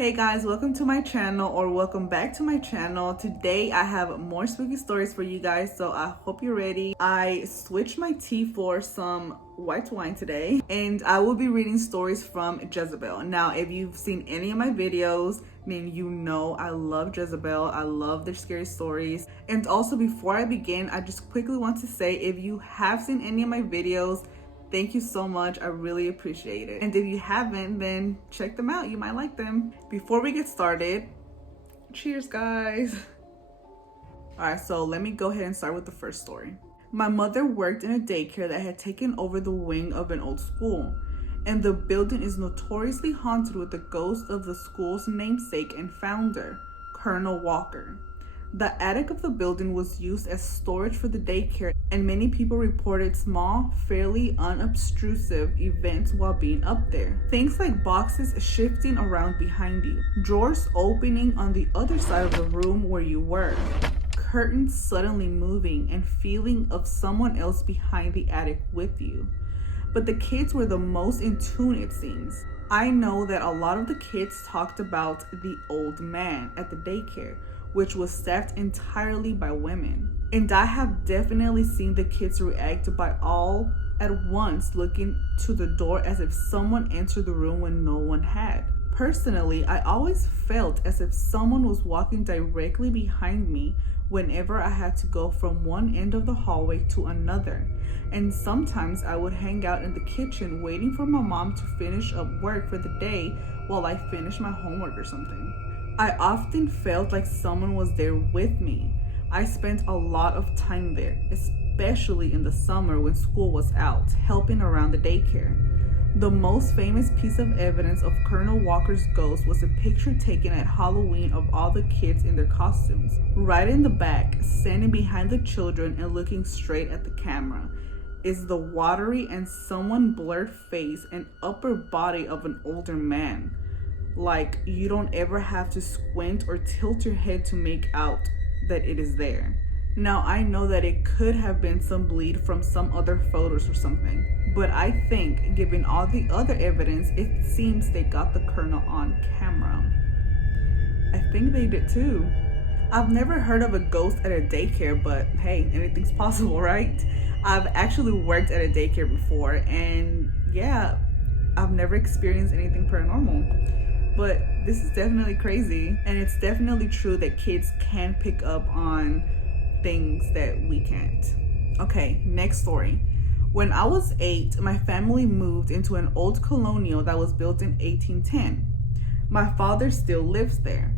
Hey guys, welcome to my channel, or welcome back to my channel. Today I have more spooky stories for you guys, so I hope you're ready. I switched my tea for some white wine today, and I will be reading stories from Jezebel. Now, if you've seen any of my videos, then you know I love Jezebel. I love their scary stories. And also, before I begin, I just quickly want to say, if you have seen any of my videos, thank you so much. I really appreciate it. And if you haven't, then check them out. You might like them. Before we get started, cheers, guys. All right, so let me go ahead and start with the first story. My mother worked in a daycare that had taken over the wing of an old school, and the building is notoriously haunted with the ghost of the school's namesake and founder, Colonel Walker. The attic of the building was used as storage for the daycare, and many people reported small, fairly unobtrusive events while being up there. Things like boxes shifting around behind you, drawers opening on the other side of the room where you were, curtains suddenly moving, and feeling of someone else behind the attic with you. But the kids were the most in tune, it seems. I know that a lot of the kids talked about the old man at the daycare, which was staffed entirely by women. And I have definitely seen the kids react by all at once looking to the door as if someone entered the room when no one had. Personally, I always felt as if someone was walking directly behind me whenever I had to go from one end of the hallway to another. And sometimes I would hang out in the kitchen waiting for my mom to finish up work for the day while I finished my homework or something. I often felt like someone was there with me. I spent a lot of time there, especially in the summer when school was out, helping around the daycare. The most famous piece of evidence of Colonel Walker's ghost was a picture taken at Halloween of all the kids in their costumes. Right in the back, standing behind the children and looking straight at the camera, is the watery and somewhat blurred face and upper body of an older man. Like, you don't ever have to squint or tilt your head to make out that it is there. Now, I know that it could have been some bleed from some other photos or something, but I think, given all the other evidence, it seems they got the Colonel on camera. I think they did too. I've never heard of a ghost at a daycare, but hey, anything's possible, right? I've actually worked at a daycare before, and yeah, I've never experienced anything paranormal. But this is definitely crazy, and it's definitely true that kids can pick up on things that we can't. Okay, next story. When I was 8, my family moved into an old colonial that was built in 1810. My father still lives there.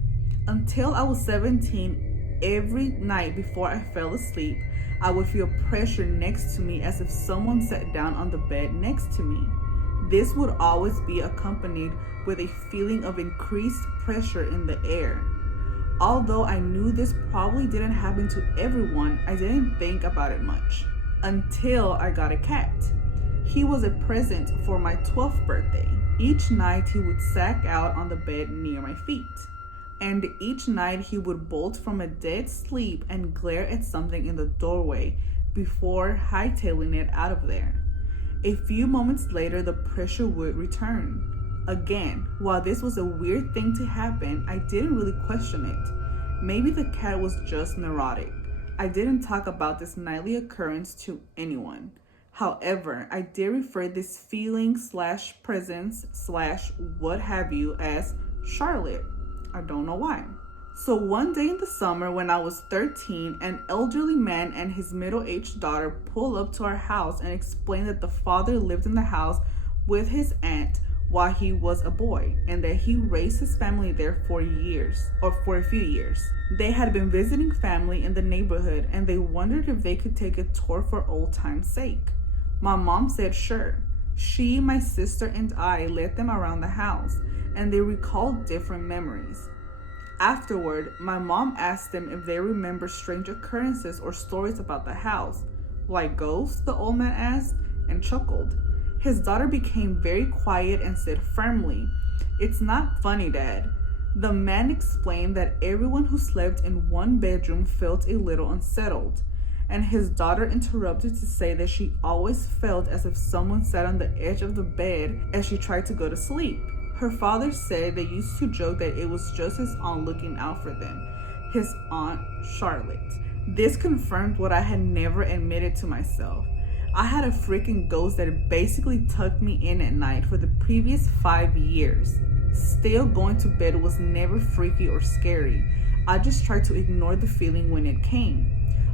Until I was 17, every night before I fell asleep, I would feel pressure next to me as if someone sat down on the bed next to me. This would always be accompanied with a feeling of increased pressure in the air. Although I knew this probably didn't happen to everyone, I didn't think about it much until I got a cat. He was a present for my 12th birthday. Each night he would sack out on the bed near my feet, and each night he would bolt from a dead sleep and glare at something in the doorway before hightailing it out of there. A few moments later, the pressure would return. Again, while this was a weird thing to happen, I didn't really question it. Maybe the cat was just neurotic. I didn't talk about this nightly occurrence to anyone. However, I did refer this feeling / presence / what have you as Charlotte. I don't know why. So one day in the summer when I was 13, an elderly man and his middle-aged daughter pulled up to our house and explained that the father lived in the house with his aunt while he was a boy, and that he raised his family there for a few years. They had been visiting family in the neighborhood, and they wondered if they could take a tour for old time's sake. My mom said sure. She, my sister, and I led them around the house, and they recalled different memories. Afterward, my mom asked them if they remember strange occurrences or stories about the house. Like ghosts, the old man asked, and chuckled. His daughter became very quiet and said firmly, "It's not funny, Dad." The man explained that everyone who slept in one bedroom felt a little unsettled, and his daughter interrupted to say that she always felt as if someone sat on the edge of the bed as she tried to go to sleep. Her father said they used to joke that it was just his aunt looking out for them, his Aunt Charlotte. This confirmed what I had never admitted to myself. I had a freaking ghost that basically tucked me in at night for the previous 5 years. Still, going to bed was never freaky or scary. I just tried to ignore the feeling when it came.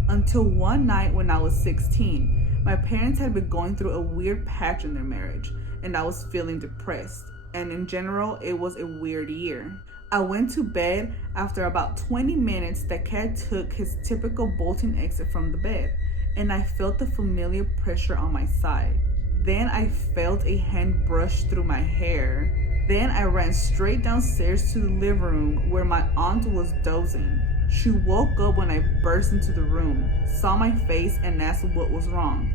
Until one night when I was 16, my parents had been going through a weird patch in their marriage, and I was feeling depressed. And in general, it was a weird year. I went to bed. After about 20 minutes, the cat took his typical bolting exit from the bed, and I felt the familiar pressure on my side. Then I felt a hand brush through my hair. Then I ran straight downstairs to the living room where my aunt was dozing. She woke up when I burst into the room, saw my face, and asked what was wrong.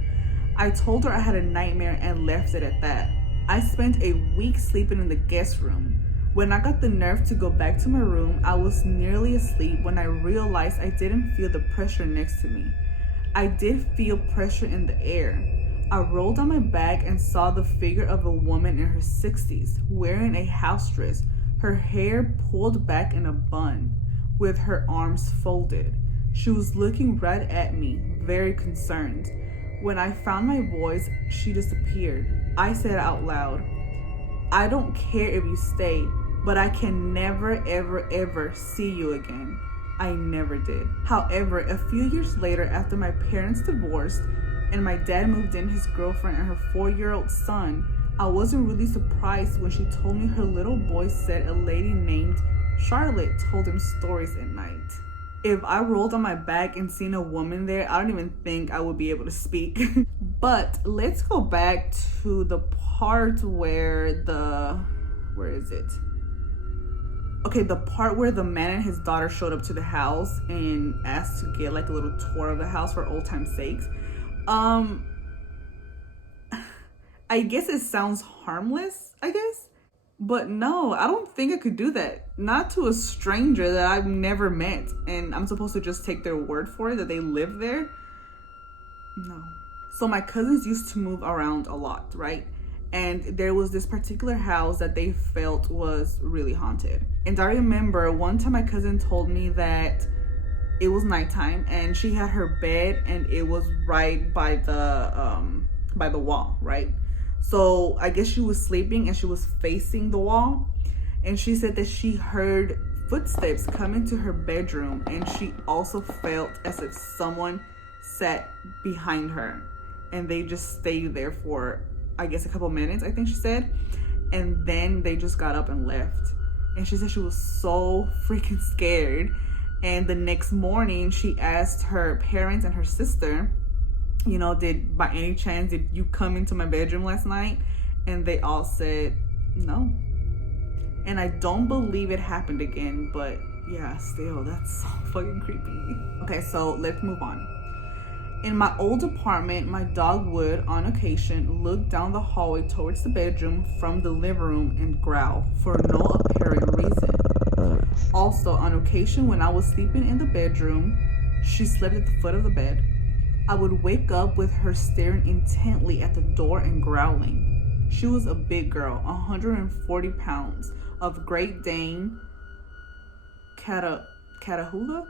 I told her I had a nightmare and left it at that. I spent a week sleeping in the guest room. When I got the nerve to go back to my room, I was nearly asleep when I realized I didn't feel the pressure next to me. I did feel pressure in the air. I rolled on my back and saw the figure of a woman in her 60s, wearing a house dress, her hair pulled back in a bun, with her arms folded. She was looking right at me, very concerned. When I found my voice, she disappeared. I said out loud, "I don't care if you stay, but I can never, ever, ever see you again." I never did. However, a few years later, after my parents divorced and my dad moved in his girlfriend and her 4-year-old son, I wasn't really surprised when she told me her little boy said a lady named Charlotte told him stories at night. If I rolled on my back and seen a woman there, I don't even think I would be able to speak. But let's go back to the part where where is it? Okay, the part where the man and his daughter showed up to the house and asked to get like a little tour of the house for old time's sakes. I guess it sounds harmless, I guess. But no, I don't think I could do that. Not to a stranger that I've never met and I'm supposed to just take their word for it that they live there. No. So my cousins used to move around a lot, right? And there was this particular house that they felt was really haunted. And I remember one time my cousin told me that it was nighttime and she had her bed and it was right by the wall, right? So I guess she was sleeping and she was facing the wall. And she said that she heard footsteps come into her bedroom and she also felt as if someone sat behind her. And they just stayed there for, I guess, a couple minutes, I think she said. And then they just got up and left. And she said she was so freaking scared. And the next morning, she asked her parents and her sister, you know, by any chance, did you come into my bedroom last night? And they all said no. And I don't believe it happened again, but yeah, still, that's so fucking creepy. Okay, so let's move on. In my old apartment, my dog would, on occasion, look down the hallway towards the bedroom from the living room and growl for no apparent reason. Also, on occasion, when I was sleeping in the bedroom, she slept at the foot of the bed. I would wake up with her staring intently at the door and growling. She was a big girl, 140 pounds, of Great Dane Catahoula.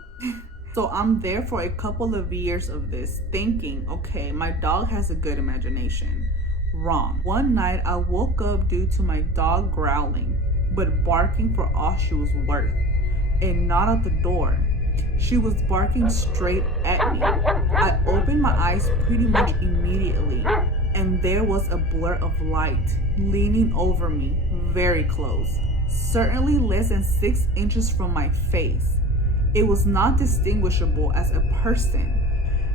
So I'm there for a couple of years of this, thinking, okay, my dog has a good imagination. Wrong. One night I woke up due to my dog growling, but barking for all she was worth, and not at the door. She was barking straight at me. I opened my eyes pretty much immediately, and there was a blur of light leaning over me, very close, certainly less than 6 inches from my face. It was not distinguishable as a person.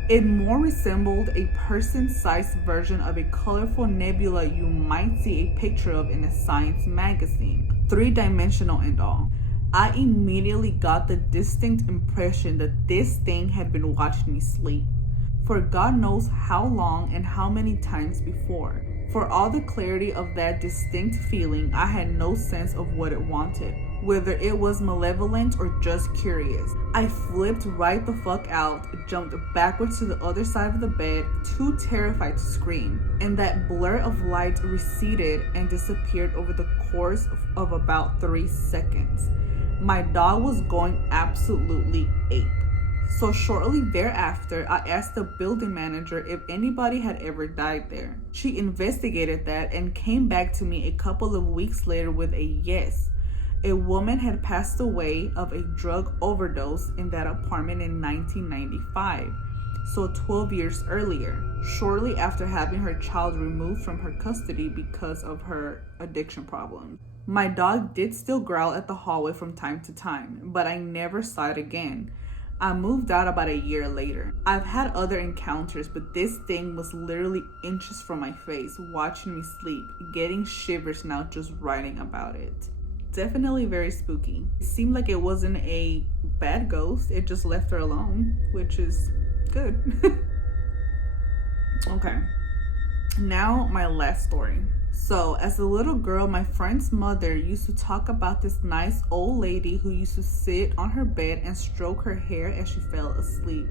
It more resembled a person-sized version of a colorful nebula you might see a picture of in a science magazine, 3-dimensional and all. I immediately got the distinct impression that this thing had been watching me sleep, for God knows how long and how many times before. For all the clarity of that distinct feeling, I had no sense of what it wanted, whether it was malevolent or just curious. I flipped right the fuck out, jumped backwards to the other side of the bed, too terrified to scream, and that blur of light receded and disappeared over the course of about 3 seconds. My dog was going absolutely ape. So shortly thereafter, I asked the building manager if anybody had ever died there. She investigated that and came back to me a couple of weeks later with a yes. A woman had passed away of a drug overdose in that apartment in 1995, so 12 years earlier, shortly after having her child removed from her custody because of her addiction problem. My dog did still growl at the hallway from time to time, but I never saw it again. I moved out about a year later. I've had other encounters, but this thing was literally inches from my face, watching me sleep, getting shivers now just writing about it. Definitely very spooky. It seemed like it wasn't a bad ghost, it just left her alone, which is good. Okay, now my last story. So, as a little girl, my friend's mother used to talk about this nice old lady who used to sit on her bed and stroke her hair as she fell asleep.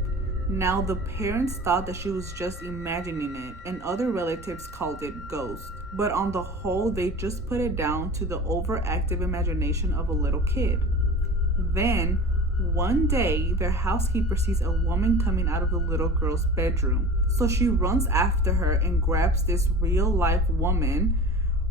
Now, the parents thought that she was just imagining it, and other relatives called it ghost. But on the whole, they just put it down to the overactive imagination of a little kid. Then, one day, their housekeeper sees a woman coming out of the little girl's bedroom. So she runs after her and grabs this real-life woman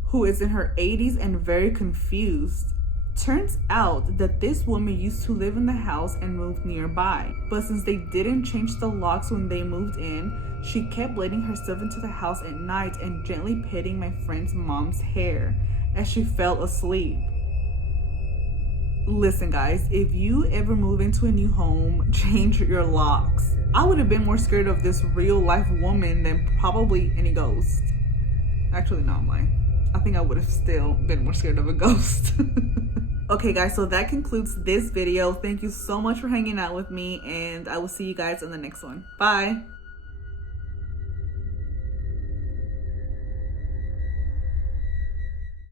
who is in her 80s and very confused. Turns out that this woman used to live in the house and moved nearby. But since they didn't change the locks when they moved in, she kept letting herself into the house at night and gently petting my friend's mom's hair as she fell asleep. Listen guys, if you ever move into a new home, change your locks. I would have been more scared of this real life woman than probably any ghost. Actually, no, I'm lying. I think I would have still been more scared of a ghost. Okay guys, so that concludes this video. Thank you so much for hanging out with me, and I will see you guys in the next one. Bye.